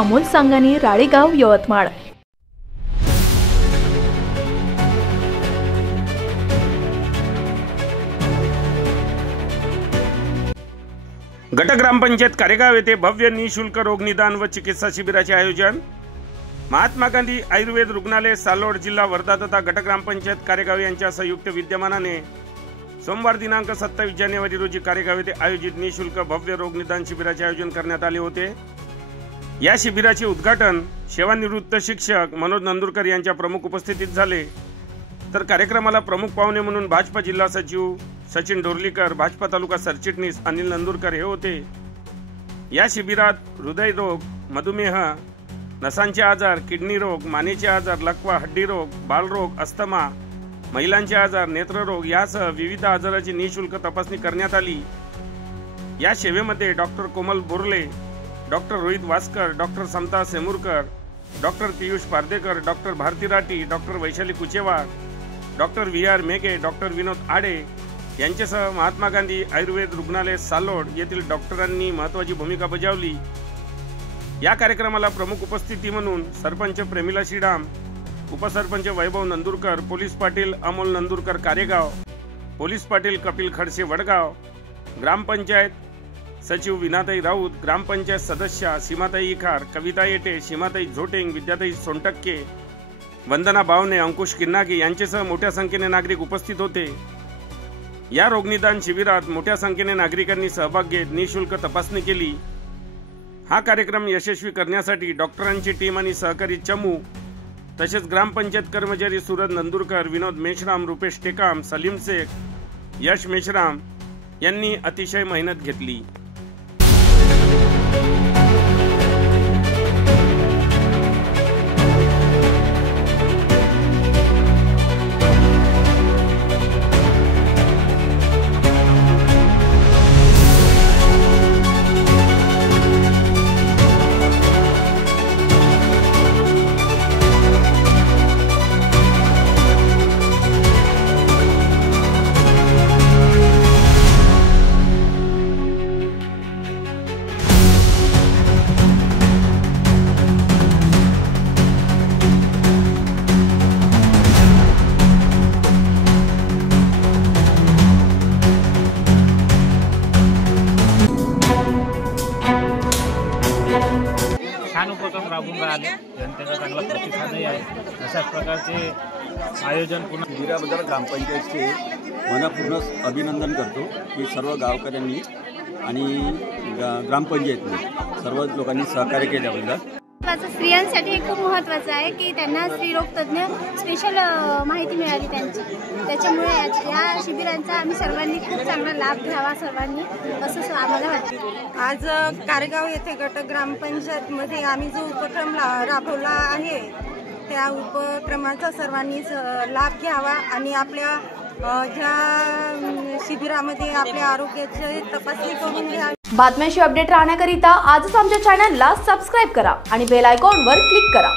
अमोल सांगानी, राळेगाव, यवतमाळ। गट ग्रामपंचायत कारेगाव येथे भव्य निःशुल्क रोग निदान व चिकित्सा शिबिराचे आयोजन। महात्मा गांधी आयुर्वेद रुग्णालय सालोड, जिल्हा वर्धा तथा गट ग्रामपंचायत कारेगाव यांच्या संयुक्त विद्यमानाने सोमवार दिनांक 27 जानेवारी रोजी कारेगाव येथे आयोजित निःशुल्क भव्य रोग निदान शिबिराचे आयोजन करण्यात आले होते। या शिबिराचे उद्घाटन सेवानिवृत्त शिक्षक मनोज नंदुरकर यांच्या प्रमुख उपस्थितीत झाले। तर कार्यक्रमाला प्रमुख पाहुणे म्हणून भाजपा जिल्हा सचिव सचिन डोरलीकर, भाजपा तालुका सरचिटणीस अनिल नंदुरकर हे होते। या शिबिरात हृदयरोग, मधुमेह, नसांचे आजार, किडनी रोग, मानेचे आजार, लकवा, हड्डी रोग, बालरोग, अस्थमा, महिलांचे आजार, नेत्ररोग यासह विविध आजाराची निःशुल्क तपासणी करण्यात आली। या सेवेमध्ये doctor Komal Borle, doctor Rohit Waskar, doctor Samta Semurkar, doctor Piyush Pardekar, doctor Bharti Rathi, doctor Vaishali Kuchewar, doctor VR Meghe, doctor Vinod Ade यांच्यासह महात्मा गांधी आयुर्वेद रुग्णालय सालोड येथील डॉक्टरांनी महत्त्वाची भूमिका बजावली। या कार्यक्रमाला प्रमुख उपस्थिती म्हणून सरपंच प्रेमिला श्रीराम, उपसरपंच वैभव नंदुरकर, पोलीस पाटील अमोल नंदुरकर कारेगाव, पोलीस पाटील कपिल खडसे वडगाव, ग्रामपंचायत सचिव विनाताई राऊत, ग्रामपंचायत सदस्या सीमाताई इखार, कविता येटे, सीमाताई झोटेंग, विद्याताई सोनटक्के, वंदना बावने, अंकुश किन्नागी यांच्यासह मोठ्या संख्येने नागरिक उपस्थित होते। या रोगनिदान शिबिरात मोठ्या संख्येने नागरिकांनी सहभाग घेत निःशुल्क तपासणी केली। हा कार्यक्रम यशस्वी करण्यासाठी डॉक्टरांची टीम आणि सहकारी चमू तसेच ग्रामपंचायत कर्मचारी सूरज नंदुरकर, विनोद मेश्राम, रुपेश टेकाम, सलीम शेख, यश मेश्राम यांनी अतिशय मेहनत घेतली। छान उपक्रम राबवून राहिले, जनतेचा चांगला प्रतिसादही आहे। अशाच प्रकारचे आयोजन पुन्हा शिबिराबद्दल ग्रामपंचायतचे मनपूर्ण अभिनंदन करतो की सर्व गावकऱ्यांनी आणि ग्रामपंचायतने सर्व लोकांनी सहकार्य केल्याबद्दल। स्त्रियांसाठी हे खूप महत्त्वाचं आहे की त्यांना स्त्रीरोग तज्ञ स्पेशल माहिती मिळाली त्यांची, त्याच्यामुळे या शिबिरांचा आम्ही सर्वांनी खूप चांगला लाभ घ्यावा सर्वांनी असं आम्हाला वाटतं। आज कारेगाव येथे गट ग्रामपंचायतमध्ये आम्ही जो उपक्रम राबवला आहे त्या उपक्रमाचा सर्वांनीच लाभ घ्यावा आणि आपल्या ज्या शिबिरामध्ये आपल्या आरोग्याची तपासणी करून घ्यावी। बातम्यांशी अपडेट राहण्याकरिता आजच आमच्या चॅनलला सबस्क्राइब करा आणि बेल आयकॉनवर क्लिक करा।